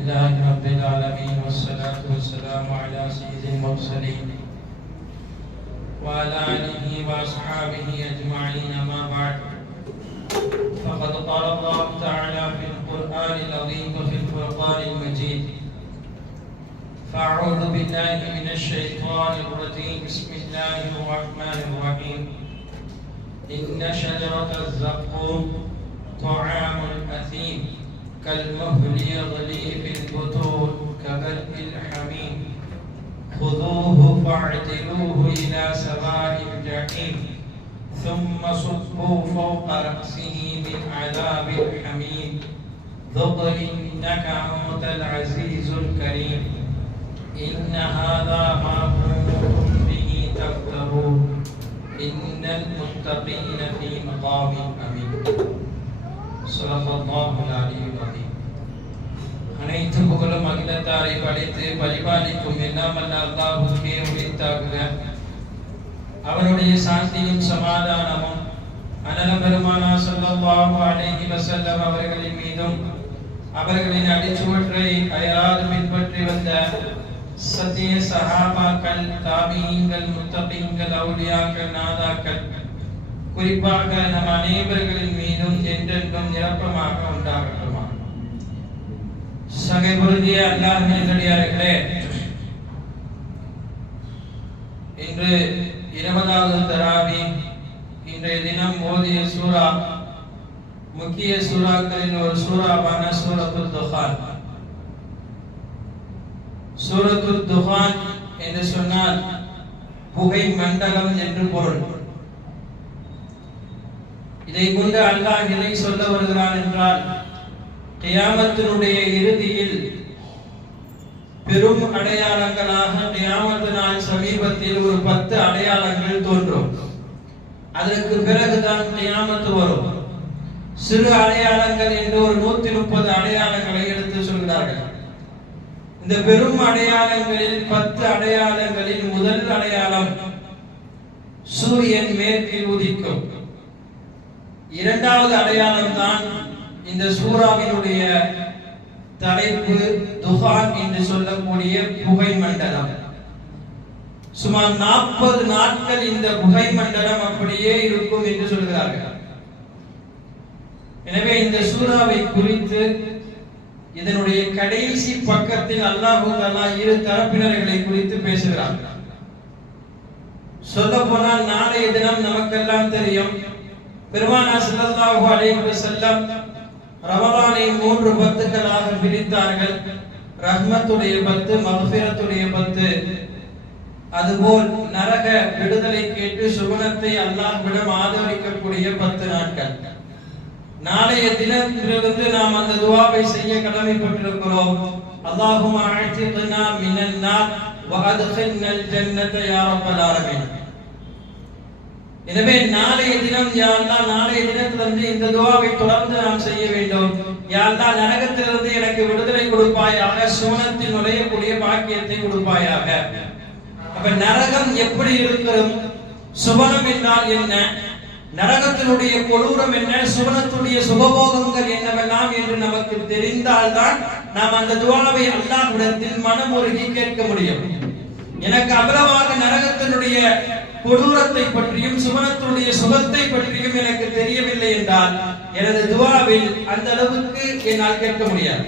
لله رب العالمين والصلاة والسلام على سيد المرسلين وعلى آله وأصحابه أجمعين ما بعد. فقد قال الله تعالى في القرآن العظيم وفي الفرقان المجيد فأعوذ بالله من الشيطان الرجيم. بسم الله الرحمن الرحيم. إن شجرة الزقوم طعام الأثيم. كالمهل يغلي في البطون كبرق الحميم. خذوه فاعتلوه إلى سواء الجحيم. ثم صبوا فوق رأسه من عذاب الحميم. ذق إنك أنت العزيز الكريم. إن هذا ما كنتم به تفترون. إن المتقين في مقام أمين. அனைத்து புகழும் அகிலத்தாரை படைத்து பரிபாலிக்கும் எல்லாமல்ல அல்லாஹுக்கே உரித்தாகுக அவருடைய சாந்தியும் சமாதானமும் அனலம் பெருமானா ஸல்லல்லாஹு அலைஹி வஸல்லம் அவர்களின் மீதும் அவர்களின் அடிச்சுவற்றை அயராது பின்பற்றி வந்த சத்திய சஹாபாக்கள் தாபியங்கள் முத்தபிங்கள் அவுலியாக்கள் நாதாக்கள் குறிப்பாக நம் அனைவர்களின் மீதும் என்றென்றும் நிரப்பமாக உண்டாகட்டுமா? சகை பொருந்திய அல்லாஹின் இன்று இருபதாவது தராவி இன்றைய தினம் ஓதிய சூரா முக்கிய சூறாக்களின் ஒரு சூறாவான சூரத்துல் துஹான். சூரத்துல் துஹான் என்று சொன்னால் புகை மண்டலம் என்று பொருள். இதை கொண்டு அல்லாஹ் எதை சொல்ல வருகிறான் என்றால் கியாமத்தினுடைய இறுதியில் பெரும் அடையாளங்களாக கியாமத்து நாள் சமீபத்தில் ஒரு பத்து அடையாளங்கள் தோன்றும். அதற்கு பிறகுதான் கியாமத்து வரும். சிறு அடையாளங்கள் என்று ஒரு நூத்தி முப்பது அடையாளங்களை எடுத்து சொல்கிறார்கள். இந்த பெரும் அடையாளங்களில் பத்து அடையாளங்களில் முதல் அடையாளம் சூரியன் மேற்கில் உதிக்கும். இரண்டாவது அடையாளம் தான் இந்த சூறாவினுடைய தலைப்பு துஹான் என்று சொல்லக்கூடிய புகை மண்டலம். சுமார் நாற்பது நாட்கள் இந்த புகை மண்டலம் அப்படியே இருக்கும் என்று சொல்கிறார்கள். எனவே இந்த சூறாவை குறித்து இதனுடைய கடைசி பக்கத்தில் அல்லாஹு தஆலா இரு தரப்பினர்களை குறித்து பேசுகிறார்கள் சொல்ல போனால் நாளைய தினம் நமக்கெல்லாம் தெரியும். பெருமானா ஸல்லல்லாஹு அலைஹி வஸல்லம் ரமலானை மூன்று பத்துக்களாக பிரித்தார்கள். ரஹ்மத்துடைய பத்து மக்ஃபிரத்துடைய பத்து. அதுபோல் நரக விடுதலை கேட்டு சுகுணத்தை அல்லாஹ்விடம் ஆதரிக்கக்கூடிய பத்து நாட்கள். நாளைய தினத்திலிருந்து நாம் அந்த துவாவை செய்ய கடமைப்பட்டிருக்கிறோம். அல்லாஹும்ம அஅ்திக்னா மினன் நார் வ அத்கில்னல் ஜன்னத யா ரப்பல் ஆலமீன். எனவே நாளைய தினம் யா நாளைய தினத்திலிருந்து இந்த துவாவை தொடர்ந்து நாம் செய்ய வேண்டும். யா நரகத்திலிருந்து எனக்கு விடுதலை கொடுப்பாயாக சோனத்தில் நுழையக்கூடிய பாக்கியத்தை கொடுப்பாயாக. அப்ப நரகம் எப்படி இருக்கிறோம் சுவனம் என்றால் என்ன? நரகத்தினுடைய கொடூரம் என்ன? சுவனத்துடைய சுகபோகங்கள் என்னவெல்லாம் என்று நமக்கு தெரிந்தால்தான் நாம் அந்த துவாவை அல்லாஹ்விடத்தில் மனம் உருகி கேட்க முடியும். எனக்கு அவ்வளவாக நரகத்தினுடைய கொடூரத்தை பற்றியும் சுவனத்துடைய சுகத்தை பற்றியும் எனக்கு தெரியவில்லை என்றால் எனது துவாவில் அந்த அளவுக்கு என்னால் கேட்க முடியாது.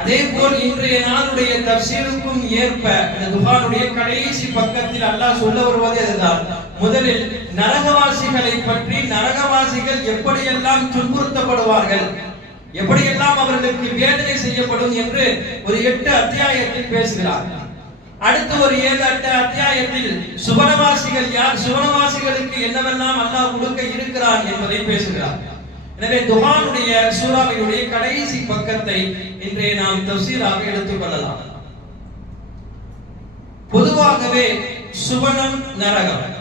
அதே போல் இன்றைய நாளுடைய தப்சீருக்கும் ஏற்ப இந்த துபானுடைய கடைசி பக்கத்தில் அல்லாஹ் சொல்ல வருவது அதுதான். முதலில் நரகவாசிகளை பற்றி நரகவாசிகள் எப்படியெல்லாம் துன்புறுத்தப்படுவார்கள் எப்படியெல்லாம் அவர்களுக்கு வேதனை செய்யப்படும் என்று ஒரு எட்டு அத்தியாயத்தில் பேசுகிறார். அடுத்து ஒரு ஏழு அட்ட அத்தியாயத்தில் சுவனவாசிகள் யார்? சுவனவாசிகளுக்கு என்னவெல்லாம் அல்லாஹ் கொடுக்க இருக்கிறான் என்பதை பேசுகிறார். எனவே துஹானுடைய சூறாவினுடைய கடைசி பக்கத்தை இன்றைய நாம் தப்சீராக எடுத்துக் கொள்ளலாம். பொதுவாகவே சுவனம் நரகம்.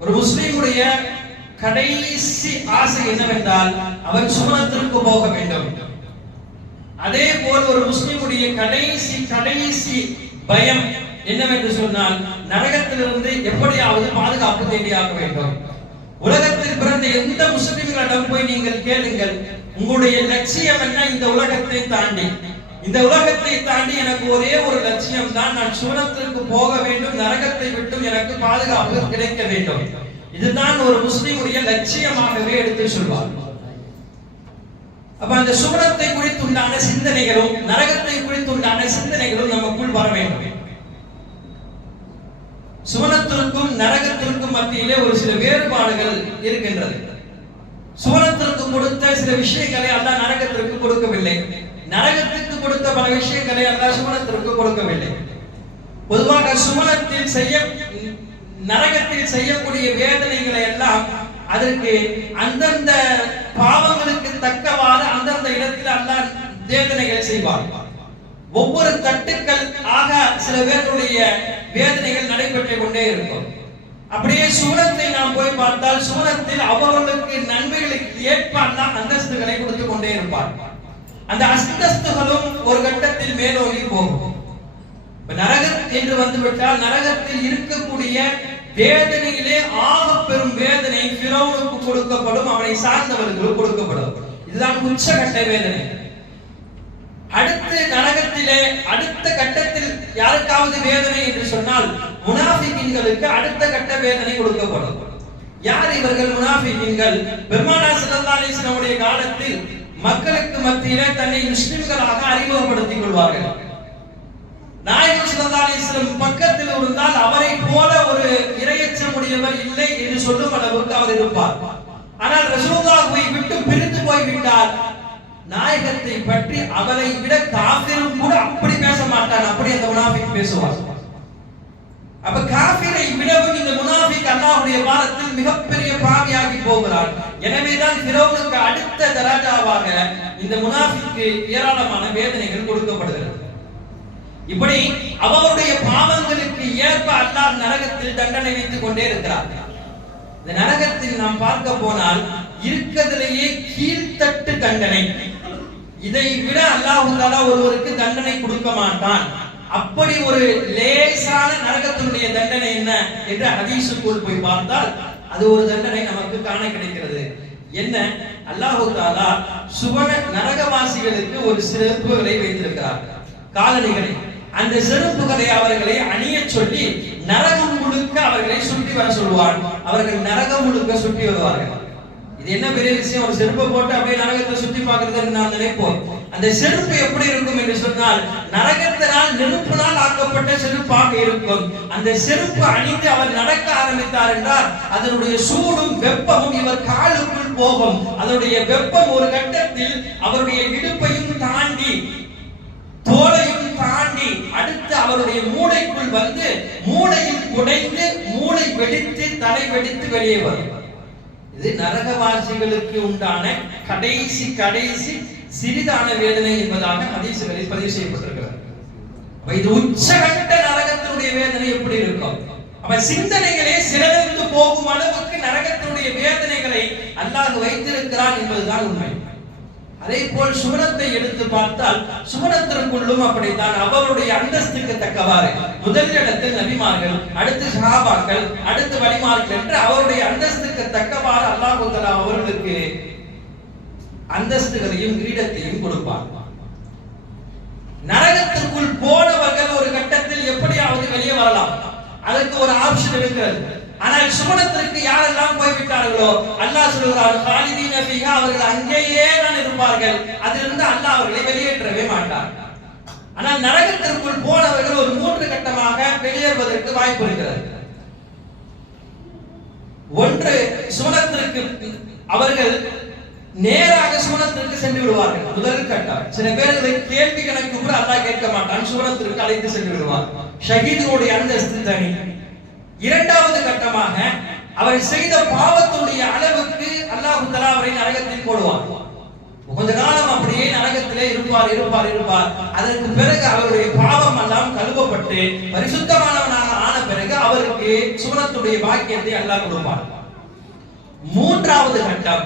ஒரு முஸ்லிமுடைய கடைசி ஆசை என்னவென்றால் அவன் சுவனத்திற்கு போக வேண்டும். அதே போல் ஒரு முஸ்லிமுடைய கடைசி கடைசி பயம் என்னவென்று சொன்னால் நரகத்திலிருந்து எப்படியாவது பாதுகாப்பு தேடியாக வேண்டும். உலகத்தில் பிறந்த எந்த முஸ்லிம்களிடம் போய் நீங்கள் கேளுங்கள் உங்களுடைய லட்சியம் என்ன? இந்த உலகத்தை தாண்டி. இந்த உலகத்தை தாண்டி எனக்கு ஒரே ஒரு லட்சியம் தான் நான் சுவனத்திற்கு போக வேண்டும் நரகத்தை விட்டும் எனக்கு பாதுகாப்பு கிடைக்க வேண்டும். இதுதான் ஒரு முஸ்லிமுடைய லட்சியமாகவே எடுத்து சொல்வார் அப்ப அந்த சுவனத்தை குறித்துண்டான சிந்தனைகளும் நரகத்தை குறித்துண்டான சிந்தனைகளும் நமக்குள் வர வேண்டும். சுவனத்திற்கும் நரகத்திற்கும் மத்தியிலே ஒரு சில வேறுபாடுகள் இருக்கின்றது. சுவனத்திற்கு கொடுத்த சில விஷயங்களை அல்ல நரகத்திற்கு கொடுக்கவில்லை. நரகத்திற்கு கொடுத்த பல விஷயங்களை அல்ல சுவனத்திற்கு கொடுக்கவில்லை. பொதுவாக சுமணத்தில் செய்ய நரகத்தில் செய்யக்கூடிய வேதனைகளை எல்லாம் அதற்கு அந்தந்த பாவங்களுக்கு தக்கவாறு அந்தந்த இடத்தில் அல்லாஹ் வேதனைகள் செய்வார். ஒவ்வொரு தட்டுக்கள் ஆக சில பேருடைய வேதனைகள் நடைபெற்றுக் கொண்டே இருக்கும். அப்படியே சூரத்தை நாம் போய் பார்த்தால் சூரத்தில் அவர்களுக்கு நன்மைகளுக்கு ஏற்ப அல்லாஹ் அந்தஸ்துகளை கொடுத்து கொண்டே இருப்பார். அந்த அந்தஸ்துகளும் ஒரு கட்டத்தில் மேலோங்கி போகும். நரகம் என்று வந்துவிட்டால் நரகத்தில் இருக்கக்கூடிய வேதனையிலே ஆக பெரும் வேதனை பிறவுனுக்கு கொடுக்கப்படும் அவனை சார்ந்தவர்களுக்கு கொடுக்கப்படும். இதுதான் உச்சகட்ட வேதனை. அடுத்து நரகத்திலே அடுத்த கட்டத்தில் யாருக்காவது வேதனை என்று சொன்னால் முனாஃபிகின்களுக்கு அடுத்த கட்ட வேதனை கொடுக்கப்படும். யார் இவர்கள் முனாஃபிகின்கள்? பெருமானா ஸல்லல்லாஹு அலைஹி காலத்தில் மக்களுக்கு மத்தியிலே தன்னை முஸ்லிம்களாக அறிமுகப்படுத்திக் கொள்வார்கள். நாயகம் ஸல்லல்லாஹு பக்கத்தில் இருந்தால் அவரை போல ஒரு இரையச்சமுடையவர் இல்லை என்று சொல்லும் அளவுக்கு அவர் இருப்பார். ஆனால் ரசூலுல்லாஹை விட்டு பிரிந்து போய் விட்டார் நாயகத்தை பற்றி அவரை விட காபிரும் கூட அப்படி பேச மாட்டான் அப்படி அந்த முனாஃபிக் பேசுவார். அப்ப காபிரை விடவும் இந்த முனாஃபிக் அல்லாஹுடைய வாரத்தில் மிகப்பெரிய பாவியாகி போகிறார். எனவேதான் ஃபிரௌனுக்கு அடுத்த தராஜாவாக இந்த முனாஃபிக்கு ஏராளமான வேதனைகள் கொடுக்கப்படுகிறது. இப்படி அவருடைய பாவங்களுக்கு ஏற்ப அல்லாஹ் நரகத்தில் தண்டனை வைத்துக் கொண்டே இருக்கிறார். இந்த நரகத்தில் நாம் பார்க்க போனால் இருக்கிறதுலேயே கீழ்த்தட்டு தண்டனை. இதை விட அல்லாஹு தாலா ஒருவருக்கு தண்டனை கொடுக்க மாட்டான். அப்படி ஒரு லேசான நரகத்தினுடைய தண்டனை என்ன என்று ஹதீசுக்குள் போய் பார்த்தால் அது ஒரு தண்டனை நமக்கு காண கிடைக்கிறது. என்ன? அல்லாஹு தாலா சுவன நரகவாசிகளுக்கு ஒரு சிறப்புகளை வைத்திருக்கிறார் காலணிகளை அந்த செருப்புகளை அவர்களை அணிய சொல்லி நரகம் முழுக்க அவர்களை சுற்றி வர சொல்லுவார். அவர்கள் நரகம் முழுக்க சுற்றி வருவார்கள். இது என்ன பெரிய விஷயம்? ஒரு செருப்பை போட்டு அப்படியே நரகத்தை சுத்தி பார்க்கறது நாம் நினைப்போம். அந்த செருப்பு எப்படி இருக்கும் என்று சொன்னால் நரகத்தினால் நெருப்பினால் ஆக்கப்பட்ட செருப்பாக இருக்கும். அந்த செருப்பு அணிந்து அவர் நடக்க ஆரம்பித்தார் என்றால் அதனுடைய சூடும் வெப்பமும் இவர் காலுக்குள் போகும். அதனுடைய வெப்பம் ஒரு கட்டத்தில் அவருடைய இடுப்பையும் தாண்டி தோலையும் தாண்டி அடுத்து அவருடைய மூளைக்குள் வந்து மூளையில் குடைந்து மூளை வெடித்து தலை வெடித்து வெளியே வரும். இது நரகவாசிகளுக்கு உண்டான கடைசி கடைசி சிறிதான வேதனை என்பதாக ஹதீசுகளில் பதிவு செய்யப்பட்டிருக்கிறது. இது உச்சகட்ட நரகத்தினுடைய வேதனை எப்படி இருக்கும்? அப்ப சிந்தனைகளே சிறந்து போகும் அளவுக்கு நரகத்தினுடைய வேதனைகளை அல்லாஹ் வைத்திருக்கிறான் என்பதுதான் உண்மை. அதே போல் சுவனத்தை எடுத்து பார்த்தால் சுவனத்திற்குள்ளும் அப்படித்தான் அவருடைய அந்தஸ்துக்கு தக்கவாறு முதல் இடத்தில் நபிமார்கள் அடுத்து சகாபாக்கள் அடுத்து வழிமார்கள் என்று அவருடைய அந்தஸ்துக்கு தக்கவாறு அல்லாஹு அவர்களுக்கு அந்தஸ்துகளையும் கிரீடத்தையும் கொடுப்பார். நரகத்திற்குள் போனவர்கள் ஒரு கட்டத்தில் எப்படியாவது வெளியே வரலாம். அதற்கு ஒரு ஆப்ஷன் இருக்கிறது. ஆனால் சுமணத்திற்கு யாரெல்லாம் போய்விட்டார்களோ அல்லாஹ் சொல்கிறார் காலிதீன ஃபீஹா அவர்கள் அங்கேயே தான் இருப்பார்கள். அதிலிருந்து அல்லாஹ் அவர்களை வெளியேற்றவே மாட்டார் ஆனால் நரகத்திற்குள் போனவர்கள் ஒரு மூன்று கட்டமாக வெளியேறுவதற்கு வாய்ப்பு இருக்கிறது. ஒன்று சுமணத்திற்கு அவர்கள் நேராக சுவனத்திற்கு சென்று விடுவார்கள். முதல் கட்டம். சில பேர்களை கேள்வி கணக்கு கூட அல்லாஹ் கேட்க மாட்டான். சுவனத்திற்கு அழைத்து சென்று விடுவார் ஷஹீதுடைய அந்தஸ்து தனி. இரண்டாவது கட்டமாக அவர் செய்த பாவத்துடைய அளவுக்கு அல்லாஹு தலா அவரை நரகத்தில் போடுவார். கொஞ்ச காலம் அப்படியே நரகத்திலே இருப்பார் இருப்பார் இருப்பார். அதற்கு பிறகு அவருடைய பாவம் எல்லாம் கழுவப்பட்டு பரிசுத்தமானவனாக ஆன பிறகு அவருக்கு சுவனத்துடைய பாக்கியத்தை அல்லாஹ் கொடுப்பார். மூன்றாவது கட்டம்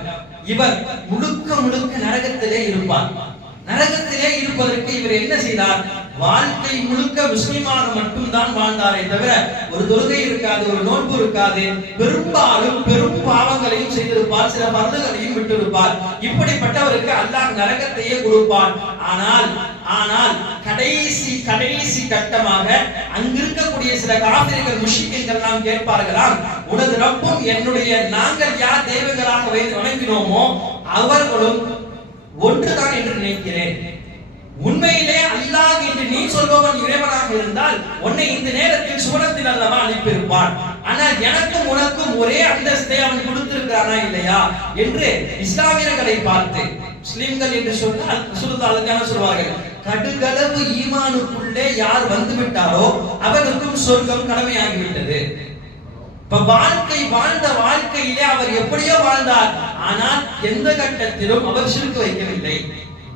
இவர் முழுக்க முழுக்க நரகத்திலே இருப்பார். நரகத்திலே இருப்பதற்கு இவர் என்ன செய்தார்? வாழ்க்கை முழுக்க முஸ்லிமாக மட்டும்தான் வாழ்ந்தாரே தவிர ஒரு தொழுகை இருக்காது ஒரு நோன்பு இருக்காது. பெரும்பாலும் பெரும் பாவங்களையும் செய்திருப்பார் சில மருந்துகளையும் விட்டிருப்பார். இப்படிப்பட்டவருக்கு அல்லாஹ் நரகத்தையே கொடுப்பார் ஆனால் ஆனால் கடைசி கடைசி கட்டமாக அங்கிருக்கக்கூடிய சில காபிர்கள் முஷிக்கின்கள் நாம் கேட்பார்களாம் உனது ரப்பும் என்னுடைய நாங்கள் யார் தேவர்களாக வைத்து வணங்கினோமோ அவர்களும் ஒன்றுதான் என்று நினைக்கிறேன். உண்மையிலே அல்லாஹ் என்று நீ சொல்பவன் இறைவனாக இருந்தால் உன்னை இந்த நேரத்தில் சுவனத்தில் அல்லவா அனுப்பியிருப்பான். ஆனால் எனக்கும் உனக்கும் ஒரே அந்தஸ்தை அவன் கொடுத்திருக்கிறானா இல்லையா என்று இஸ்லாமியர்களை பார்த்து முஸ்லிம்கள் என்று சொன்னால் சுல்தான சொல்வார்கள்? கடுகளவு ஈமானுக்குள்ளே யார் வந்து விட்டாரோ அவருக்கும் சொர்க்கம் கடமையாகிவிட்டது. இப்ப வாழ்க்கை வாழ்ந்த வாழ்க்கையிலே அவர் எப்படியோ வாழ்ந்தார். ஆனால் எந்த கட்டத்திலும் அவர் சிறுக்கு வைக்கவில்லை.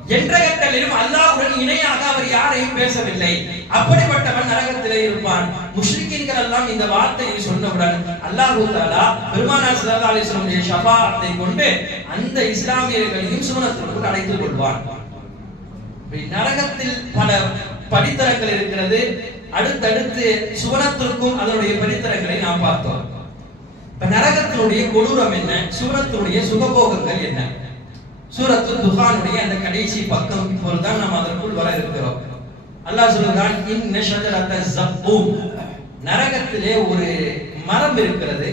என்ற கட்டத்திலும் அல்லாஹ்வுடன் இணையாக அவர் யாரையும் பேசவில்லை. அப்படிப்பட்டவன் நரகத்திலே இருப்பான். முஷ்ரிக்கீன்கள் எல்லாம் இந்த வார்த்தையை சொன்னவுடன் அல்லாஹு தாலா பெருமானார் சல்லா அலைஹி வஸல்லம் கொண்டு அந்த இஸ்லாமியர்களையும் சுவனத்திற்குள் அழைத்துக் கொள்வான். நரகத்தில் பல படித்தரங்கள் இருக்கிறது. அடுத்தடுத்து சுவனத்திற்கும் அதனுடைய படித்தரங்களை நாம் பார்த்தோம். இப்ப நரகத்தினுடைய கொடூரம் என்ன? சுவனத்தினுடைய சுகபோகங்கள் என்ன? சூரத்து துஹானுடைய அந்த கடைசி பக்கம் இப்பொழுதுதான் நாம் அதற்குள் வர இருக்கிறோம். அல்லாஹ் சொல்லுகிறான் இன் ஷஜரத்த ஜப்பூம். நரகத்திலே ஒரு மரம் இருக்கிறது.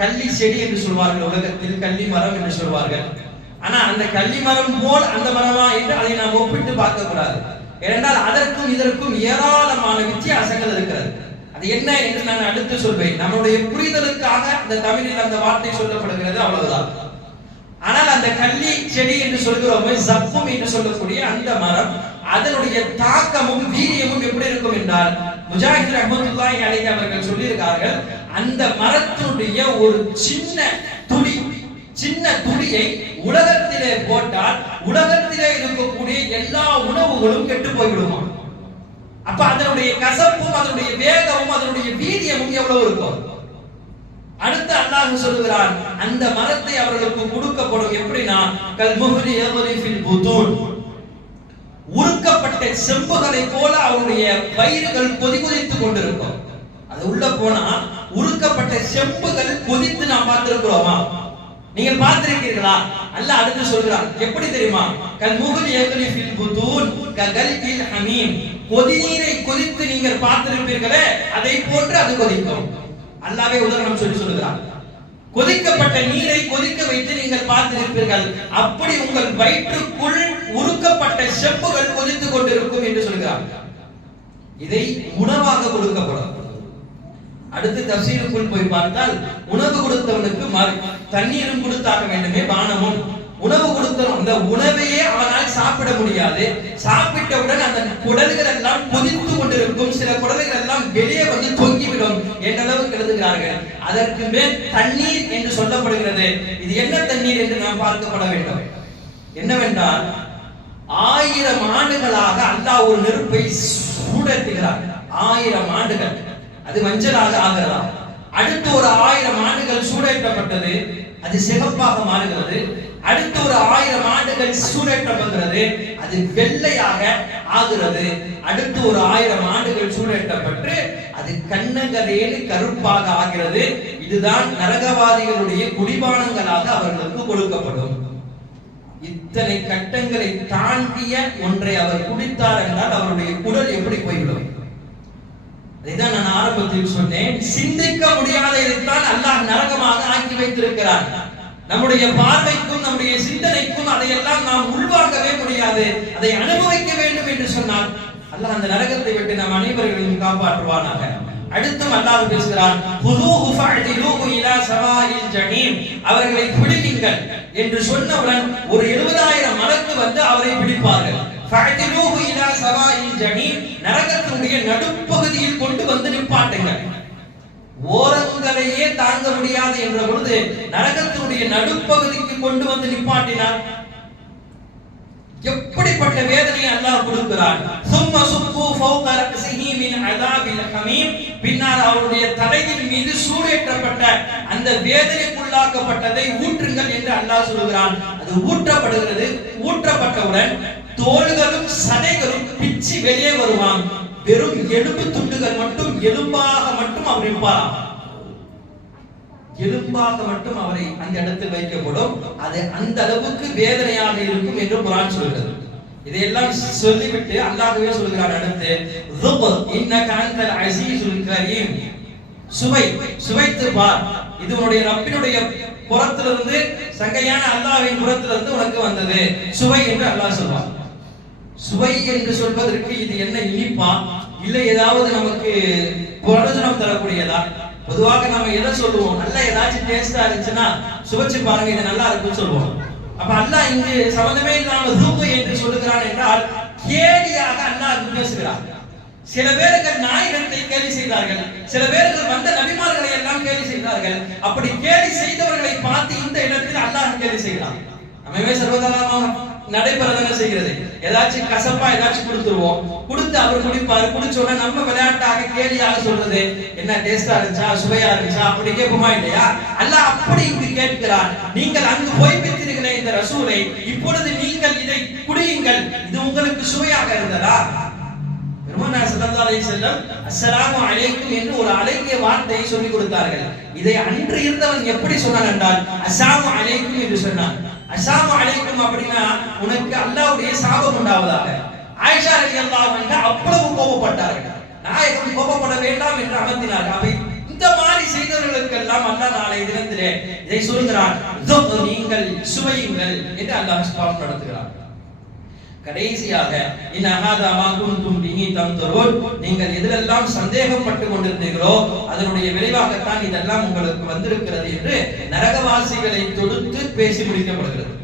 கள்ளி செடி என்று சொல்வார்கள் உலகத்தில் கள்ளி மரம் என்று சொல்வார்கள். ஆனா அந்த கள்ளி மரம் போல் அந்த மரமா என்று அதை நாம் ஒப்பிட்டு பார்க்க கூடாது. ஏனென்றால் அதற்கும் இதற்கும் ஏராளமான வித்தியாசங்கள் இருக்கிறது. அது என்ன என்று நான் அடுத்து சொல்வேன். நம்முடைய புரிதலுக்காக அந்த தமிழில் அந்த வார்த்தை சொல்லப்படுகிறது அவ்வளவுதான். ஆனால் அந்த கள்ளி செடி என்று சொல்கிறோமே ஜப்பும் என்று சொல்லக்கூடிய அந்த மரம் அதனுடைய தாக்கமும் வீரியமும் எப்படி இருக்கும் என்றால் முஜாஹித் ரஹமத்துல்லாஹி அலைஹி அவர்கள் சொல்லியிருக்கார்கள் அந்த மரத்தினுடைய ஒரு சின்ன துளி சின்ன துளியை உலகத்திலே போட்டால் உலகத்திலே இருக்கக்கூடிய எல்லா உணவுகளும் கெட்டு போய்விடுமா? அப்ப அதனுடைய கசப்பும் அதனுடைய வேகமும் அதனுடைய வீரியமும் எவ்வளவு இருக்கும்? அடுத்து அல்லாஹ் சொல்லுகிறான் அந்த மரத்தை அவர்களுக்கு கொடுக்கப்படும் எப்படின்னா கல் முஹ்ரி புதூன். உருக்கப்பட்ட செம்புகளை போல அவருடைய வயிறுகள் கொதி கொண்டிருக்கும். அது உள்ள போனா உருக்கப்பட்ட செம்புகள் கொதித்து நாம் பார்த்திருக்கிறோமா? நீங்க பார்த்திருக்கீர்களா அல்ல அடுத்து சொல்கிறான் எப்படி தெரியுமா? கல் முஹ்ரி யம்ரி ஃபில் புதூன் ககல்கில் ஹமீம். கொதிநீரை கொதித்து நீங்கள் பார்த்திருப்பீர்களே அதை போன்று அது கொதிக்கும். அல்லாவே உதாரணம் சொல்லி சொல்லுகிறான். கொதிக்கப்பட்ட நீரை கொதிக்க வைத்து நீங்கள் பார்த்திருப்பீர்கள். அப்படி உங்கள் வயிற்றுக்குள் உருக்கப்பட்ட செப்புகள் கொதித்துக் கொண்டிருக்கும் என்று சொல்கிறார் இதை உணவாக கொடுக்கப்படும் அடுத்து தப்சீலுக்குள் போய் பார்த்தால் உணவு கொடுத்தவனுக்கு தண்ணீரும் கொடுத்தாக வேண்டுமே பானமும். உணவு கொடுத்தோம் அந்த உணவையே அவனால் சாப்பிட முடியாது. சாப்பிட்டவுடன் அந்த குடல்கள் எல்லாம் கொதித்து கொண்டிருக்கும். சில குடல்கள் எல்லாம் வெளியே வந்து தொங்கிவிடும் என்ற அளவுக்கு எழுதுகிறார்கள். அதற்கு மேல் தண்ணீர் என்று சொல்லப்படுகிறது. இது என்ன தண்ணீர் என்று நாம் பார்க்கப்பட வேண்டும். என்னவென்றால் ஆயிரம் ஆண்டுகளாக அல்லாஹ் ஒரு நெருப்பை சூடத்துகிறார் ஆயிரம் ஆண்டுகள். அது மஞ்சளாக ஆகிறதா அடுத்து ஒரு ஆயிரம் ஆண்டுகள் சூடேற்றப்பட்டது. அது சிகப்பாக மாறுகிறது. அடுத்த ஒரு ஆயிரம் ஆண்டுகள் சூடேற்றப்படுகிறது அது வெள்ளையாக ஆகிறது. அடுத்து ஒரு ஆயிரம் ஆண்டுகள் சூடேற்றப்பட்டு அது கண்ணங்கரேன்னு கருப்பாக ஆகிறது. இதுதான் நரகவாதிகளுடைய குடிபானங்களாக அவர்களுக்கு கொடுக்கப்படும். இத்தனை கட்டங்களை தாண்டிய ஒன்றை அவர் குடித்தார் என்றால் அவருடைய குடல் எப்படி போய்விடும்? இதான் நான் ஆரம்பத்தில் சொன்னேன். சிந்திக்க முடியாத இதைத்தான் அல்லாஹ் நரகமாக ஆக்கி வைத்திருக்கிறார். நம்முடைய பார்வைக்கும் நம்முடைய சிந்தனைக்கும் அதையெல்லாம் நாம் உள்வாங்கவே முடியாது. அதை அனுபவிக்க வேண்டும் என்று சொன்னால் அல்லாஹ் அந்த நரகத்தை விட்டு நாம் அனைவர்களையும் காப்பாற்றுவானாக. அடுத்தும் அல்லாஹ் பேசுகிறான் ஹுதூஹு ஃபஅதிலூஹு இலா சவாயில் ஜஹீம். அவர்களை பிடிக்குங்கள் என்று சொன்னவுடன் ஒரு 70000 மலக்கு வந்து அவரை பிடிப்பார்கள். ஃபஅதிலூஹு இலா சவாயில் ஜஹீம். நரகத்தினுடைய நடுப்பகுதியில் கொண்டு வந்து நிப்பாட்டுங்கள். ஓரங்களையே தாங்க முடியாது என்ற பொழுது நரகத்தினுடைய நடுப்பகுதிக்கு கொண்டு வந்து நிப்பாட்டினார். எப்படிப்பட்ட வேதனையை அல்லாஹ் கொடுக்கிறார் சும்ம சுப்பு ஃபௌக ரக்ஸிஹி மின் அதாபில் ஹமீம். பின்னால் அவருடைய தலையின் மீது சூடேற்றப்பட்ட அந்த வேதனைக்குள்ளாக்கப்பட்டதை ஊற்றுங்கள் என்று அல்லாஹ் சொல்கிறான். அது ஊற்றப்படுகிறது. ஊற்றப்பட்டவுடன் தோள்களும் சதைகளும் பிச்சு வெளியே வருவான் வெறும் எலும்பு துண்டுகள் மட்டும் எலும்பாக மட்டும் அவர் இருப்பாராம் எலும்பாக மட்டும் அவரை அந்த இடத்தில் வைக்கப்படும் அது அந்த அளவுக்கு வேதனையாக இருக்கும் என்று குரான் சொல்கிறது இதையெல்லாம் சொல்லிவிட்டு அல்லாஹ்வே சொல்கிறார் அடுத்து ذُقْ إِنَّكَ أَنْتَ الْعَزِيزُ الْكَرِيمُ சுவை சுவைத்து பார் இது உன்னுடைய ரப்பினுடைய புறத்திலிருந்து சங்கையான அல்லாஹ்வின் புறத்திலிருந்து உனக்கு வந்தது சுவை என்று அல்லாஹ் சொல்வார் சுவை என்று சொல்வதற்கு இது என்ன இனிப்பா இல்லை ஏதாவது நமக்கு பிரயோஜனம் தரக்கூடியதா? பொதுவாக நாம எதை சொல்லுவோம்? நல்லா ஏதாச்சும் டேஸ்டா இருந்துச்சுன்னா சுவைச்சு பாருங்க இது நல்லா இருக்குன்னு சொல்லுவோம். அப்ப அல்லாஹ் இங்கு சம்பந்தமே இல்லாம தூக்கு என்று சொல்லுகிறான் என்றால் கேலியாக அல்லாஹ் பேசுகிறார் சில பேர்கள் நாயகத்தை கேலி செய்தார்கள். சில பேர்கள் வந்த நபிமார்களை எல்லாம் கேலி செய்தார்கள். அப்படி கேலி செய்தவர்களை பார்த்து இந்த இடத்தில் அல்லாஹ் கேலி செய்கிறார் நம்மவே சர்வதாரமாக நடைபெறதான செய்கிறது? ஏதாச்சும் கசப்பா ஏதாச்சும் கொடுத்துருவோம். கொடுத்து அவர் குடிப்பாரு குடிச்ச உடனே நம்ம விளையாட்டாக கேலியாக சொல்றது என்ன டேஸ்டா இருந்துச்சா? சுவையா இருந்துச்சா? அப்படி கேட்போமா இல்லையா? அல்ல அப்படி இங்கு கேட்கிறார். நீங்கள் அங்கு போய் பெற்றிருக்கிற இந்த ரசூலை. இப்பொழுது நீங்கள் இதை குடியுங்கள். இது உங்களுக்கு சுவையாக இருந்ததா? பெருமானார் ஸல்லல்லாஹு அலைஹி வஸல்லம் அஸ்ஸலாமு அலைக்கும் என்று ஒரு அழகிய வார்த்தையை சொல்லிக் கொடுத்தார்கள். இதை அன்று இருந்தவன் எப்படி சொன்னான் என்றால் அஸ்ஸலாமு அலைக்கும் என்று சொன்னான். அஸ்ஸலாமு அழைக்கும் அப்படின்னா உனக்கு அல்லாவுடைய சாபம் உண்டாவதாக. ஆயிஷா அலி அல்லாஹ் அவ்வளவு கோபப்பட்டார்கள். நாயகம் கோபப்பட வேண்டாம் என்று அமர்த்தினார்கள் அவை இந்த மாதிரி செய்தவர்களுக்கெல்லாம் அல்லாஹ் நாளை தினத்திலே இதை சொல்கிறான் நீங்கள் சுவையுங்கள் என்று அல்லாஹ் ஸ்பாட் நடத்துகிறார் கடைசியாக இன் அஹாதா மா குன்தும் நீங்கள் எதிலெல்லாம் சந்தேகப்பட்டு கொண்டிருந்தீர்களோ அதனுடைய விளைவாகத்தான் இதெல்லாம் உங்களுக்கு வந்திருக்கிறது என்று நரகவாசிகளை தொடுத்து பேசி முடிக்கப்படுகிறது.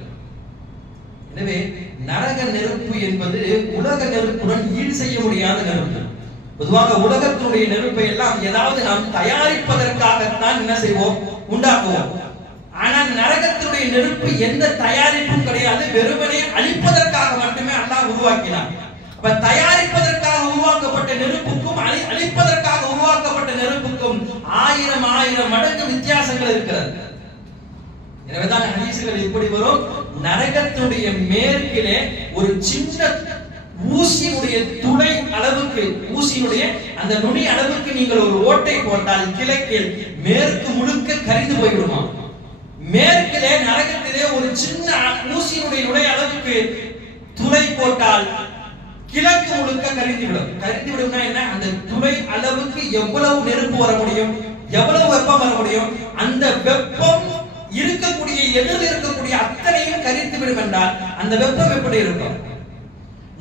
எனவே நரக நெருப்பு என்பது உலக நெருப்புடன் ஈடு செய்ய முடியாத நெருப்பு. பொதுவாக உலகத்தினுடைய நெருப்பை எல்லாம் ஏதாவது நாம் தயாரிப்பதற்காகத்தான் என்ன செய்வோம்? உண்டாக்குவோம். ஆனால் நரகத்தினுடைய நெருப்பு எந்த தயாரிப்பும் கிடையாது வெறுமனே அழிப்பதற்காக மட்டுமே உருவாக்கினார். அப்ப தயாரிப்பதற்காக உருவாக்கப்பட்ட நெருப்புக்கும் அழி அழிப்பதற்காக உருவாக்கப்பட்ட நெருப்புக்கும் ஆயிரம் ஆயிரம் மடங்கு வித்தியாசங்கள் இருக்கிறது. எனவேதான் ஹதீசுகள் இப்படி வரும். நரகத்துடைய மேற்கிலே ஒரு சின்ன ஊசியுடைய துளை அளவுக்கு ஊசியுடைய அந்த நுனி அளவுக்கு நீங்கள் ஒரு ஓட்டை போட்டால் கிழக்கில் மேற்கு முழுக்க கரிந்து போய்விடுமா? மேற்கிலே நரகத்திலே ஒரு சின்ன ஊசியினுடைய நுழை அளவுக்கு துளை போட்டால் கிழக்கு முழுக்க கரிந்து விடும் கரிந்து விடும்னா என்ன? அந்த துளை அளவுக்கு எவ்வளவு நெருப்பு வர முடியும்? எவ்வளவு வெப்பம் வர முடியும்? அந்த வெப்பம் இருக்கக்கூடிய எதிர் இருக்கக்கூடிய அத்தனையும் கரித்து விடும் என்றால் அந்த வெப்பம் எப்படி இருக்கும்?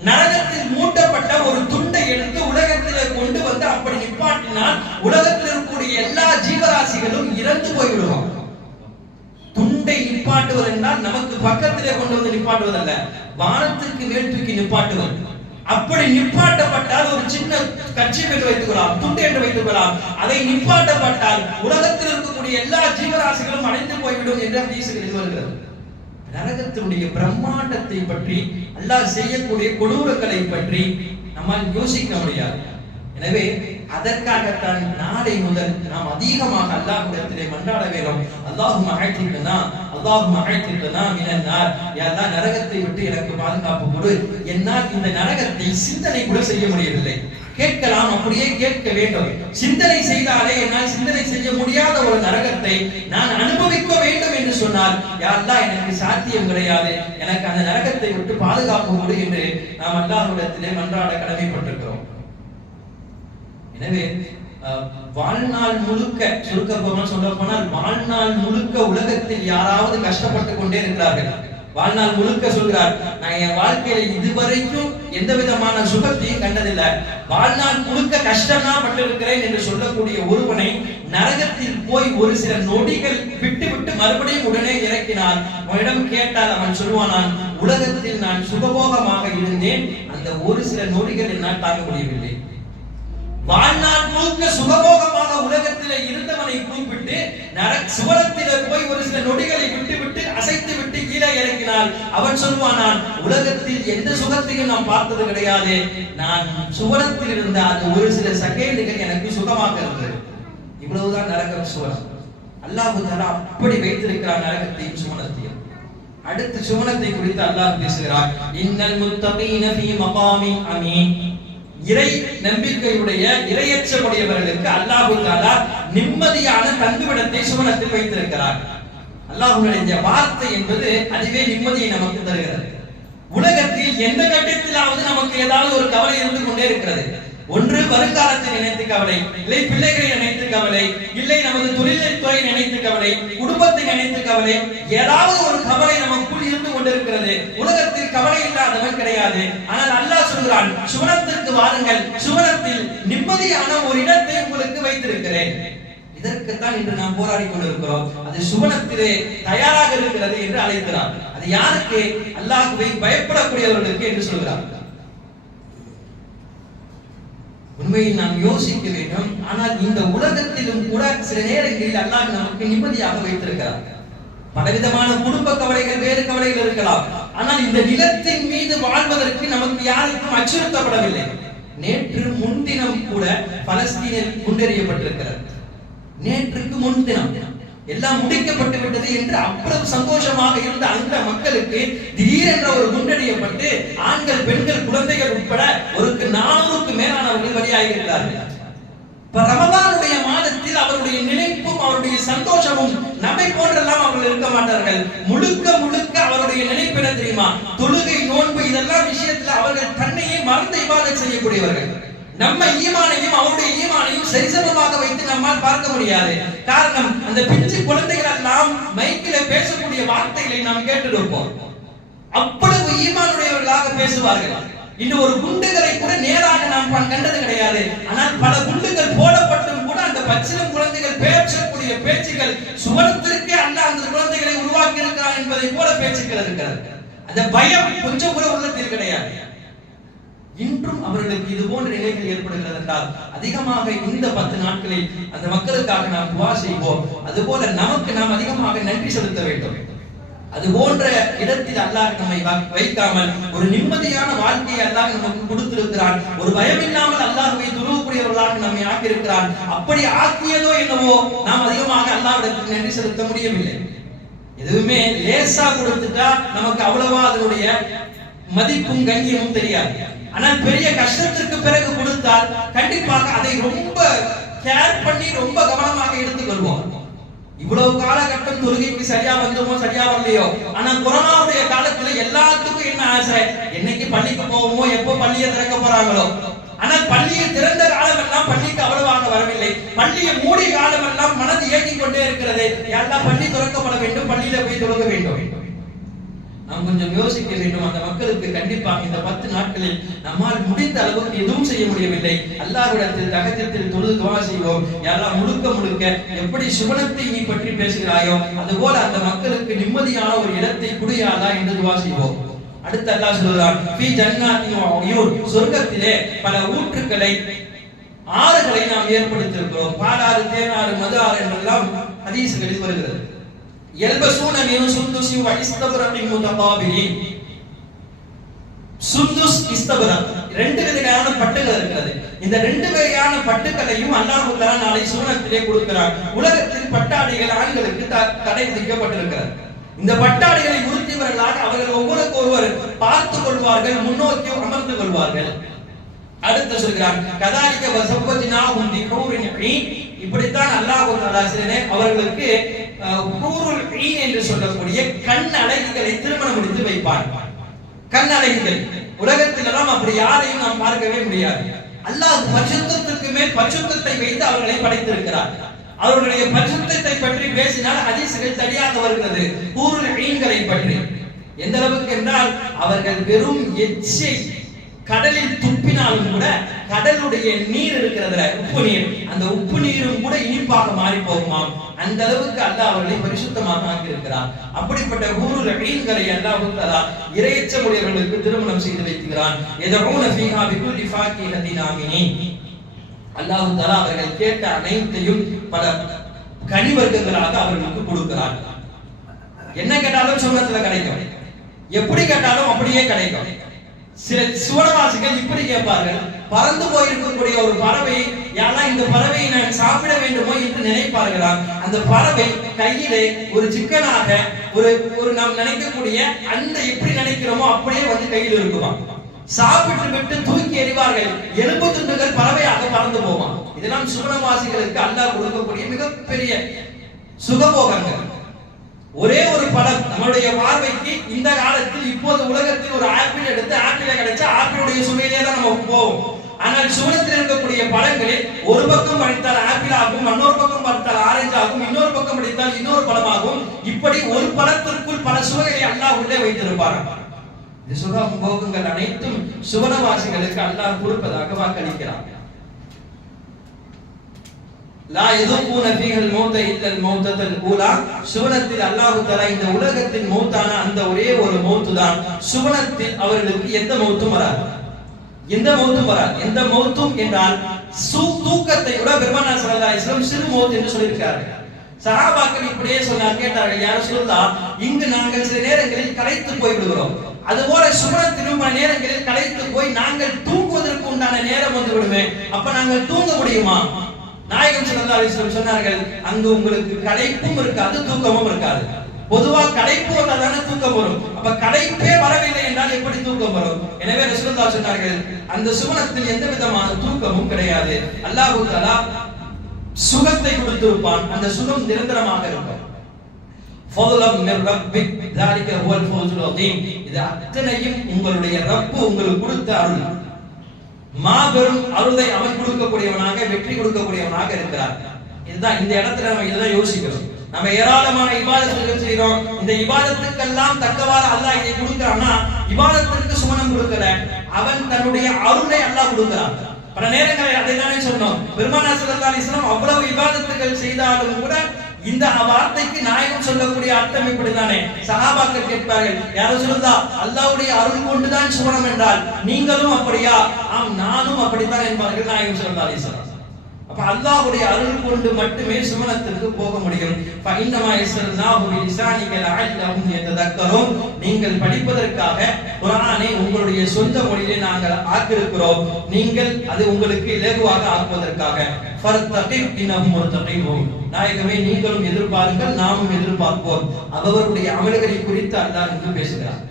நரகத்தில் மூட்டப்பட்ட ஒரு துண்டை எடுத்து உலகத்திலே கொண்டு வந்து அப்படி நிப்பாட்டினால் உலகத்தில் இருக்கக்கூடிய எல்லா ஜீவராசிகளும் இறந்து போய்விடுவோம் துண்டை நிப்பாட்டுவது என்றால் நமக்கு பக்கத்திலே கொண்டு வந்து நிப்பாட்டுவது அல்ல வானத்திற்கு மேல் தூக்கி நிப்பாட்டுவது. அப்படி நிப்பாட்டப்பட்டால் ஒரு சின்ன கட்சி என்று வைத்துக் கொள்ளலாம் துண்டு என்று வைத்துக் கொள்ளலாம் அதை நிப்பாட்டப்பட்டால் உலகத்தில் இருக்கக்கூடிய எல்லா ஜீவராசிகளும் அணைந்து போய்விடும் என்று ஹதீசுகளில் வருகிறது நரகத்தினுடைய பிரம்மாண்டத்தை பற்றி அல்லாஹ் செய்யக்கூடிய கொடூரங்களை பற்றி நம்மால் யோசிக்க முடியாது. எனவே அதற்காகத்தான் நாளை முதல் நாம் அதிகமாக அல்லாஹ்விடத்திலே மன்றாட வேண்டும். அல்லாஹும் அழைத்திருக்கனா? அல்லாஹும் அழைத்திருக்கனா? மினன்னார் யாரா நரகத்தை விட்டு எனக்கு பாதுகாப்பு கொடு. என்னால் இந்த நரகத்தை சிந்தனை கூட செய்ய முடியவில்லை. கேட்கலாம் அப்படியே கேட்க வேண்டும். சிந்தனை செய்தாலே என்னால் சிந்தனை செய்ய முடியாத ஒரு நரகத்தை நான் அனுபவிக்க வேண்டும் என்று சொன்னால் யாரெல்லாம் எனக்கு சாத்தியம் கிடையாது. எனக்கு அந்த நரகத்தை விட்டு பாதுகாப்பு கொடு என்று நாம் அல்லாஹ்விடத்திலே மன்றாட கடமைப்பட்டிருக்கிறோம். எனவே வாழ்நாள் முழுக்க சுருக்க சொல்ல போனால் வாழ்நாள் முழுக்க உலகத்தில் யாராவது கஷ்டப்பட்டு கொண்டே இருக்கிறார்கள். வாழ்நாள் முழுக்க சொல்கிறார் நான் என் வாழ்க்கையில இதுவரைக்கும் எந்த விதமான சுகத்தையும் கண்டதில்லை. வாழ்நாள் முழுக்க கஷ்டமா பட்டிருக்கிறேன் என்று சொல்லக்கூடிய ஒருவனை நரகத்தில் போய் ஒரு சில நொடிகள் விட்டு விட்டு மறுபடியும் உடனே இறக்கினான் அவனிடம் கேட்டால் அவன் சொல்லுவான் உலகத்தில் நான் சுகபோகமாக இருந்தேன். அந்த ஒரு சில நொடிகள் என்னால் தாங்க முடியவில்லை. வாழ்நாள் முழுக்க சுகபோகமாக உலகத்திலே இருந்தவனை குறிப்பிட்டு நரக சுவனத்திலே போய் ஒரு சில நொடிகளை விட்டு விட்டு அசைத்து விட்டு கீழே இறங்கினால் அவன் சொல்வானான் உலகத்தில் எந்த சுகத்தையும் நான் பார்த்தது கிடையாது. நான் சுவனத்தில் இருந்த அந்த ஒரு சில செகண்டுகள் எனக்கு சுகமாக இருந்தது. இவ்வளவுதான் நரகம் சுவனம். அல்லாஹு தஆலா அப்படி வைத்திருக்கிறார் நரகத்தையும் சுவனத்தையும். அடுத்து சுவனத்தை குறித்து அல்லாஹ் பேசுகிறார் இன்னல் முத்தகீன ஃபீ மகாமி அமீன். இறை நம்பிக்கையுடைய இரையற்றமுடையவர்களுக்கு அல்லாஹு தாலா நிம்மதியான தங்குமிடத்தை சுவனத்தில் வைத்திருக்கிறார். அல்லாஹுடைய இந்த வார்த்தை என்பது அதுவே நிம்மதியை நமக்கு தருகிறது. உலகத்தில் எந்த கட்டத்திலாவது நமக்கு ஏதாவது ஒரு கவலை இருந்து கொண்டே இருக்கிறது. ஒன்று வருங்காலத்தை நினைத்து கவலை இல்லை பிள்ளைகளை நினைத்து கவலை இல்லை நமது தொழில்துறை நினைத்து கவலை குடும்பத்தை நினைத்து கவலை ஏதாவது ஒரு கவலை நமக்குள் இருந்து கொண்டிருக்கிறது. உலகத்தில் கவலை இல்லாதவன் கிடையாது. ஆனால் அல்லாஹ் சொல்கிறான் சுவனத்திற்கு வாருங்கள். சுவனத்தில் நிம்மதியான ஒரு இடத்தை உங்களுக்கு வைத்திருக்கிறேன். இதற்குத்தான் இன்று நாம் போராடி கொண்டிருக்கிறோம். அது சுவனத்திலே தயாராக இருக்கிறது என்று அழைக்கிறார். அது யாருக்கு? அல்லாஹுவை பயப்படக்கூடியவர்களுக்கு என்று சொல்கிறார். உண்மையில் நாம் யோசிக்க வேண்டும். ஆனால் இந்த உலகத்திலும் கூட சில நேரங்களில் அல்லாஹ் நமக்கு நிம்மதியாக வைத்திருக்கிறார். பலவிதமான குடும்ப கவலைகள் வேறு கவலைகள் இருக்கலாம். ஆனால் இந்த நிலத்தின் மீது வாழ்வதற்கு நமக்கு யாருக்கும் அச்சுறுத்தப்படவில்லை. நேற்று முன்தினம் கூட பலஸ்தீனில் குண்டெறியப்பட்டிருக்கிறது. நேற்றுக்கு முன்தினம் எல்லாம் முடிக்கப்பட்டு விட்டது என்று அவ்வளவு சந்தோஷமாக இருந்த அந்த மக்களுக்கு திடீரென்ற ஒரு குண்டடியப்பட்டு ஆண்கள் பெண்கள் குழந்தைகள் உட்பட ஒரு நானூறுக்கு மேலானவர்கள் வெளியாகிறார்கள் இப்ப ரமதானுடைய மாதத்தில் அவருடைய நினைப்பும் அவருடைய சந்தோஷமும் நம்மை போன்றெல்லாம் அவர்கள் இருக்க மாட்டார்கள். முழுக்க முழுக்க அவருடைய நினைப்பு என்ன தெரியுமா? தொழுகை நோன்பு இதெல்லாம் விஷயத்துல அவர்கள் தன்னையே மறந்து இவாதம் செய்யக்கூடியவர்கள். நம்ம ஈமானையும் அவருடைய ஈமானையும் சரிசமமாக வைத்து நம்மால் பார்க்க முடியாது. காரணம் அந்த பிச்சு குழந்தைகளால் நாம் மைக்கில பேசக்கூடிய வார்த்தைகளை நாம் கேட்டிருப்போம். அவ்வளவு ஈமானுடையவர்களாக பேசுவார்கள். இன்னும் ஒரு குண்டுகளை கூட நேராக நாம் கண்டது கிடையாது. ஆனால் பல குண்டுகள் போடப்பட்டும் கூட அந்த பச்சிலம் குழந்தைகள் பேசக்கூடிய பேச்சுகள் சுவனத்திற்கே அல்ல அந்த குழந்தைகளை உருவாக்கி இருக்கிறான் என்பதை போல பேச்சுக்கள் இருக்கிறது. அந்த பயம் கொஞ்சம் கூட உள்ளத்தில் கிடையாது. இன்றும் அவர்களுக்கு இது போன்ற நிலைகள் ஏற்படுகிறது என்றால் அதிகமாக இந்த பத்து நாட்களில் அந்த மக்களுக்காக நாம் துவா செய்வோம். அதுபோல நமக்கு நாம் அதிகமாக நன்றி செலுத்த வேண்டும். அது போன்ற இடத்தில் அல்லாஹ் நம்மை வ- வைக்காமல் ஒரு நிம்மதியான வாழ்க்கையை அல்லாஹ் நமக்கு கொடுத்திருக்கிறான். ஒரு பயமில்லாமல் அல்லாஹ்வை துருவக்கூடியவர்களாக நம்மை ஆக்கியிருக்கிறான். அப்படி ஆக்கியதோ என்னவோ நாம் அதிகமாக அல்லாஹ்விடத்தில் நன்றி செலுத்த முடியவில்லை. எதுவுமே லேசா கொடுத்துட்டா நமக்கு அவ்வளவா அதனுடைய மதிப்பும் கண்ணியமும் தெரியாது. ஆனால் பெரிய கஷ்டத்திற்கு பிறகு கொடுத்தால் கண்டிப்பாக அதை ரொம்ப கேர் பண்ணி ரொம்ப கவனமாக எடுத்துக்கொள்வோம். இவ்வளவு காலகட்டம் தொழுகைக்கு சரியா வந்தோமோ சரியா வரலையோ? ஆனா கொரோனாவுடைய காலத்துல எல்லாத்துக்கும் என்ன ஆசை? என்னைக்கு பள்ளிக்கு போவோமோ எப்போ பள்ளியை திறக்க போறாங்களோ? ஆனால் பள்ளியை திறந்த காலமெல்லாம் பள்ளிக்கு அவ்வளவாக வரவில்லை. பள்ளியை மூடிய காலமெல்லாம் மனது ஏங்கிக் கொண்டே இருக்கிறது. எல்லாம் பள்ளி திறக்கப்பட வேண்டும்? பள்ளியில போய் தொடங்க வேண்டும். நாம் கொஞ்சம் யோசிக்க வேண்டும். அந்த மக்களுக்கு கண்டிப்பாக இந்த பத்து நாட்களில் நம்மால் முடிந்த அளவுக்கு எதுவும் செய்ய முடியவில்லை. அல்லாஹ்விடத்தில் தகஜத்தில் தொழுது துவா செய்வோம். யாரெல்லாம் முழுக்க முழுக்க எப்படி சுவனத்தை நீ பற்றி பேசுகிறாயோ அதுபோல அந்த மக்களுக்கு நிம்மதியான ஒரு இடத்தை குடியாதா என்று துவா செய்வோம். அடுத்து அல்லாஹ் சொல்கிறான் ஃபீ ஜன்னாத்தின் சொர்க்கத்திலே பல ஊற்றுக்களை ஆறுகளை நாம் ஏற்படுத்தியிருக்கிறோம். பாலாறு தேனாறு மது ஆறு என்றெல்லாம் ஹதீஸ்களில் வருகிறது. يلبسون من سندس واستبرق متقابلين சுந்துஸ் இஸ்தபரம் ரெண்டு வகையான பட்டுகள் இருக்கிறது இந்த ரெண்டு வகையான பட்டுக்களையும் அல்லாஹ் தஆலா நாளை சுவனத்திலே கொடுக்கிறார் உலகத்தில் பட்டாடைகள் ஆண்களுக்கு த- தடை விதிக்கப்பட்டிருக்கிறது இந்த பட்டாடைகளை உறுத்தியவர்களாக அவர்கள் ஒவ்வொருக்கு ஒருவர் பார்த்து கொள்வார்கள் முன்னோக்கி அமர்ந்து கொள்வார்கள் அடுத்து சொல்கிறான் கதாலிக்க வசப்பதினா உந்தி ஹூரின் ஈன் இப்படித்தான் அல்லாஹ் தஆலா சிலனே அவர்களுக்கு அஹ், ஹூருல் ஈன் என்று சொல்லக்கூடிய கண் அழகிகளை திருமணம் முடித்து வைப்பார். கண் அழகிகள். உலகத்தில் எல்லாம் அப்படி யாரையும் நாம் பார்க்கவே முடியாது. அல்லாஹ் பரிசுத்தத்திற்கு மேல் பரிசுத்தத்தை வைத்து அவர்களை படைத்திருக்கிறார். அவர்களுடைய பரிசுத்தத்தை பற்றி பேசினால் ஹதீசுகள் தனியாக வருகிறது. ஹூருல் ஈன்களை பற்றி. எந்த அளவுக்கு என்றால் அவர்கள் வெறும் எச்சை கடலில் துப்பினாலும் கூட கடலுடைய நீர் இருக்கிறதுல உப்பு நீர். அந்த உப்பு நீரும் கூட இனிப்பாக மாறி போகுமாம் அந்த அளவுக்கு அல்லாஹ் அவர்களை பரிசுத்தமாக ஆக்கியிருக்கிறார் அப்படிப்பட்ட ஊருல மீன்களை அல்லாஹ் தஆலா இறையச்சமுடையவர்களுக்கு திருமணம் செய்து வைக்கிறான். எதூன ஃபீஹா பிகுல்லி ஃபாக்கிஹத்தின் ஆமினீன் அல்லாஹ் அவர்கள் கேட்ட அனைத்தையும் பல கனிவர்க்கங்களாக அவர்களுக்கு கொடுக்கிறார். என்ன கேட்டாலும் சொன்னத்துல கிடைக்கும். எப்படி கேட்டாலும் அப்படியே கிடைக்கும். சில சுவனவாசிகள் இப்படி கேட்பார்கள் பறந்து போயிருக்கக்கூடிய ஒரு பறவை யாரா இந்த பறவையை நான் சாப்பிட வேண்டுமோ என்று நினைப்பார்களாம். அந்த பறவை கையிலே ஒரு சிக்கனாக ஒரு ஒரு நாம் நினைக்கக்கூடிய அந்த எப்படி நினைக்கிறோமோ அப்படியே வந்து கையில் இருக்குமா சாப்பிட்டு விட்டு தூக்கி எறிவார்கள். எலும்பு துண்டுகள் பறவையாக பறந்து போவான் இதெல்லாம் சுவனவாசிகளுக்கு அல்லாஹ் கொடுக்கக்கூடிய மிகப்பெரிய சுகபோகங்கள். ஒரே ஒரு படம் நம்மளுடைய பார்வைக்கு இந்த காலத்தில் இப்போது உலகத்தில் ஒரு ஆப்பிள் எடுத்து ஆப்பிளை கிடைச்சா ஆப்பிளுடைய சுவையிலே தான் நம்ம போவோம். ஆனால் சுவனத்தில் இருக்கக்கூடிய பழங்களில் ஒரு பக்கம் படித்தால் ஆப்பிள் ஆகும் இன்னொரு பக்கம் படித்தால் ஆரஞ்சு ஆகும் இன்னொரு பக்கம் படித்தால் இன்னொரு பழமாகும் இப்படி ஒரு பழத்திற்குள் பல சுவைகளை அல்லாஹ் உள்ளே வைத்திருப்பாராம் இந்த சுக போகங்கள் அனைத்தும் சுவனவாசிகளுக்கு அல்லாஹ் கொடுப்பதாக வாக்களிக்கிறார்கள் லா எதுக்கூன ஃபீஹல் மௌத இல்லல் மௌதத்தல் ஊலா. சுவனத்தில் அல்லாஹ் தலா இந்த உலகத்தின் மௌத்தான அந்த ஒரே ஒரு மௌத்து தான் சுவனத்தில் அவர்களுக்கு எந்த மௌத்தும் வராது. எந்த மௌத்தும் வராது. எந்த மௌத்தும் என்றால் தூக்கத்தை கூட பெருமானா ஸல்லல்லாஹு இஸ்லாம் சிறு மௌத் என்று சொல்லியிருக்கார்கள் சஹாபாக்கள் இப்படியே சொன்னார் கேட்டார்கள் யார் சொல்லா இங்கு நாங்கள் சில நேரங்களில் களைத்து போய் விடுகிறோம் அதுபோல சுமணத்திலும் பல நேரங்களில் கலைத்து போய் நாங்கள் தூங்குவதற்கு உண்டான நேரம் வந்து விடுமே. அப்ப நாங்கள் தூங்க முடியுமா? நாயகம் சிறந்த அலிஸ்லம் சொன்னார்கள். அங்கு உங்களுக்கு கடைப்பும் இருக்காது தூக்கமும் இருக்காது. பொதுவா கடைப்பு வந்தால் தூக்கம் வரும். அப்ப கடைப்பே வரவில்லை என்றால் எப்படி தூக்கம் வரும்? எனவே ரசூலுல்லா சொன்னார்கள் அந்த சுவனத்தில் எந்த விதமான தூக்கமும் கிடையாது. அல்லாஹு தலா சுகத்தை கொடுத்திருப்பான். அந்த சுகம் நிரந்தரமாக இருக்கும். இது அத்தனையும் உங்களுடைய ரப்பு உங்களுக்கு கொடுத்த அருள். மாபெரும் அருளை அவன் கொடுக்கக்கூடியவனாக வெற்றி கொடுக்கக்கூடியவனாக இருக்கிறார் இதுதான் இந்த இடத்துல நம்ம இதுதான் யோசிக்கிறோம். நம்ம ஏராளமான இபாதத்துகள் செய்யறோம் இந்த இபாதத்துக்கெல்லாம் தக்கவாறு அல்லாஹ் இதை கொடுக்கிறான்னா இபாதத்திற்கு சுமனம் கொடுக்கல. அவன் தன்னுடைய அருளை அல்லாஹ் கொடுக்கிறான். பல நேரங்களில் அதை தானே சொன்னோம். பெருமானா ஸல்லல்லாஹு அலைஹி அவ்வளவு இபாதத்துகள் செய்தாலும் கூட இந்த வார்த்தைக்கு நாயகம் சொல்லக்கூடிய அர்த்தம் இப்படித்தானே சஹாபாக்கள் கேட்பார்கள் யாரோ சொல்லுதா? அல்லாவுடைய அருள் கொண்டுதான் சுவனம் என்றால் நீங்களும் அப்படியா? ஆம் நானும் அப்படித்தான் என்பார்கள் நாயகம் ஸல்லல்லாஹு அலைஹி அப்ப அல்லாஹ்வுடைய அருள் கொண்டு மட்டுமே சுமனத்திற்கு போக முடியும். ஃபஇன்னமா லஅல்லஹும் யததக்கரும் நீங்கள் படிப்பதற்காக குர்ஆனை உங்களுடைய சொந்த மொழியிலே நாங்கள் ஆக்கியிருக்கிறோம். நீங்கள் அது உங்களுக்கு இலகுவாக ஆக்குவதற்காக. ஃபர்தகிப் இன்னஹும் முர்தகிபூன். நாயகமே நீங்களும் எதிர்பாருங்கள் நாமும் எதிர்பார்ப்போம். அவர்களுடைய அமல்களை குறித்து அல்லாஹ் என்று பேசுகிறார்.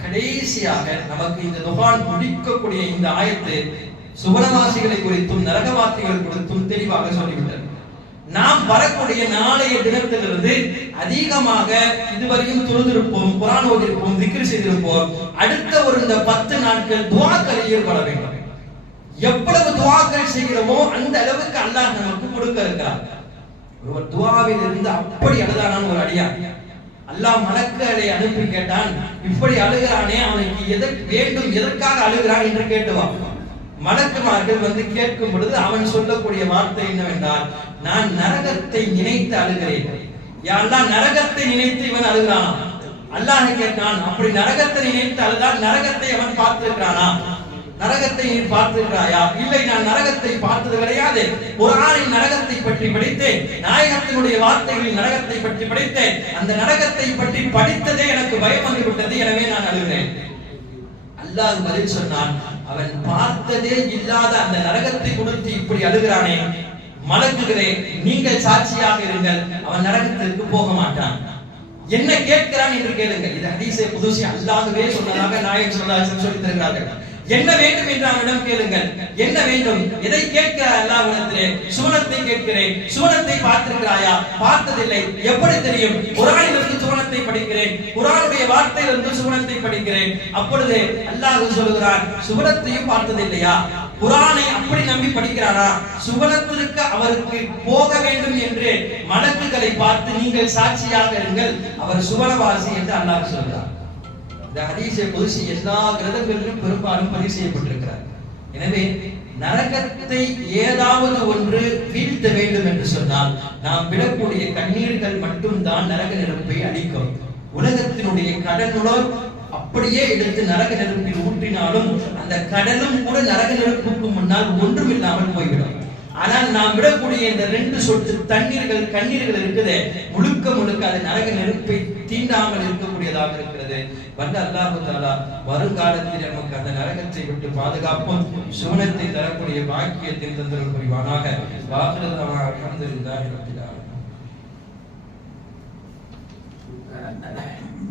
கடைசியாக நமக்கு இந்த துகான் முடிக்கக்கூடிய இந்த ஆயத்து சுவனவாசிகளை குறித்தும் நரகவாசிகள் குறித்தும் தெளிவாக சொல்லிவிட்டது. நாம் வரக்கூடிய நாளைய தினத்திலிருந்து அதிகமாக இதுவரையும் தொழுதிருப்போம் குரான் ஓதிருப்போம் திக்ர் செய்திருப்போம். அடுத்த ஒரு இந்த பத்து நாட்கள் துவாக்கள் ஈடுபட வேண்டும். எவ்வளவு துவாக்கள் செய்கிறோமோ அந்த அளவுக்கு அல்லாஹ் நமக்கு கொடுக்க இருக்கிறார். ஒருவர் துவாவில் இருந்து அப்படி அழுதானான் ஒரு அடியான் அல்லாஹ் மலக்குகளை அனுப்பி கேட்டான் இப்படி அழுகிறானே அவனுக்கு எதற்கு வேண்டும் எதற்காக அழுகிறான் என்று கேட்டுவான் மலக்குமார்கள் வந்து கேட்கும் பொழுது அவன் சொல்லக்கூடிய வார்த்தை என்னவென்றால் நான் நரகத்தை நினைத்து அழுகிறேன். யாரெல்லாம் நரகத்தை நினைத்து இவன் அழுகிறான்? அல்லாஹ் கேட்டான் அப்படி நரகத்தை நினைத்து அழுதால் நரகத்தை அவன் பார்த்திருக்கிறானா? நரகத்தை நீ பார்த்திருக்கிறாயா? இல்லை நான் நரகத்தை பார்த்தது கிடையாது. குர்ஆனில் நரகத்தை பற்றி படித்தேன் நாயகத்தினுடைய வார்த்தைகளில் நரகத்தை பற்றி படித்தேன். அந்த நரகத்தை பற்றி படித்ததே எனக்கு பயம் வந்து விட்டது எனவே நான் அழுகிறேன். அல்லாஹ் பதில் சொன்னான் அவன் பார்த்ததே இல்லாத அந்த நரகத்தை கொடுத்து இப்படி அழுகிறானே. மலக்குகிறே நீங்கள் சாட்சியாக இருங்கள். அவன் நரகத்திற்கு போக மாட்டான். என்ன கேட்கிறான் என்று கேளுங்கள். இது ஹதீஸை புதுசி அல்லாதவே சொன்னதாக நாயகம் ஸல்லல்லாஹு சொல்லி தருகிறார்கள் என்ன வேண்டும் என்று அவனிடம் கேளுங்கள். என்ன வேண்டும்? எதை கேட்க அல்லாவிடத்திலே சுவனத்தை கேட்கிறேன். சுவனத்தை பார்த்திருக்கிறாயா? பார்த்ததில்லை. எப்படி தெரியும்? குரானிலிருந்து சுவனத்தை படிக்கிறேன். குரானுடைய வார்த்தையிலிருந்து சுவனத்தை படிக்கிறேன். அப்பொழுது அல்லாஹ் சொல்கிறான் சுவனத்தையும் பார்த்ததில்லையா? குரானை அப்படி நம்பி படிக்கிறானா சுவனத்திற்கு அவருக்கு போக வேண்டும் என்று மலக்குகளை பார்த்து நீங்கள் சாட்சியாக இருங்கள். அவர் சுவனவாசி என்று அல்லாஹ் சொல்கிறார் இந்த ஹதீஸை பொதுசி எல்லா கிரதங்களிலும் பெரும்பாலும் பதிவு செய்யப்பட்டிருக்கிறார். எனவே நரகத்தை ஏதாவது ஒன்று வீழ்த்த வேண்டும் என்று சொன்னால் நாம் விடக்கூடிய கண்ணீர்கள் மட்டும்தான் நரக நெருப்பை அளிக்கும் உலகத்தினுடைய கடனுடன் அப்படியே எடுத்து நரக நெருப்பில் ஊற்றினாலும் அந்த கடலும் கூட நரக நெருப்புக்கு முன்னால் ஒன்றும் இல்லாமல் போய்விடும். ஆனால் நாம் விடக்கூடிய இந்த ரெண்டு சொட்டு தண்ணீர்கள் கண்ணீர்கள் இருக்குது. முழுக்க முழுக்க அது நரக நெருப்பை தீண்டாமல் இருக்கக்கூடியதாக இருக்கிறது. வந்த அல்லாஹு தாலா வருங்காலத்தில் நமக்கு அந்த நரகத்தை விட்டு பாதுகாப்பும் சுவனத்தை தரக்கூடிய பாக்கியத்தில் தந்தல் புரிவானாக. வாக்குறதாக அலமதுல்லாஹி Thank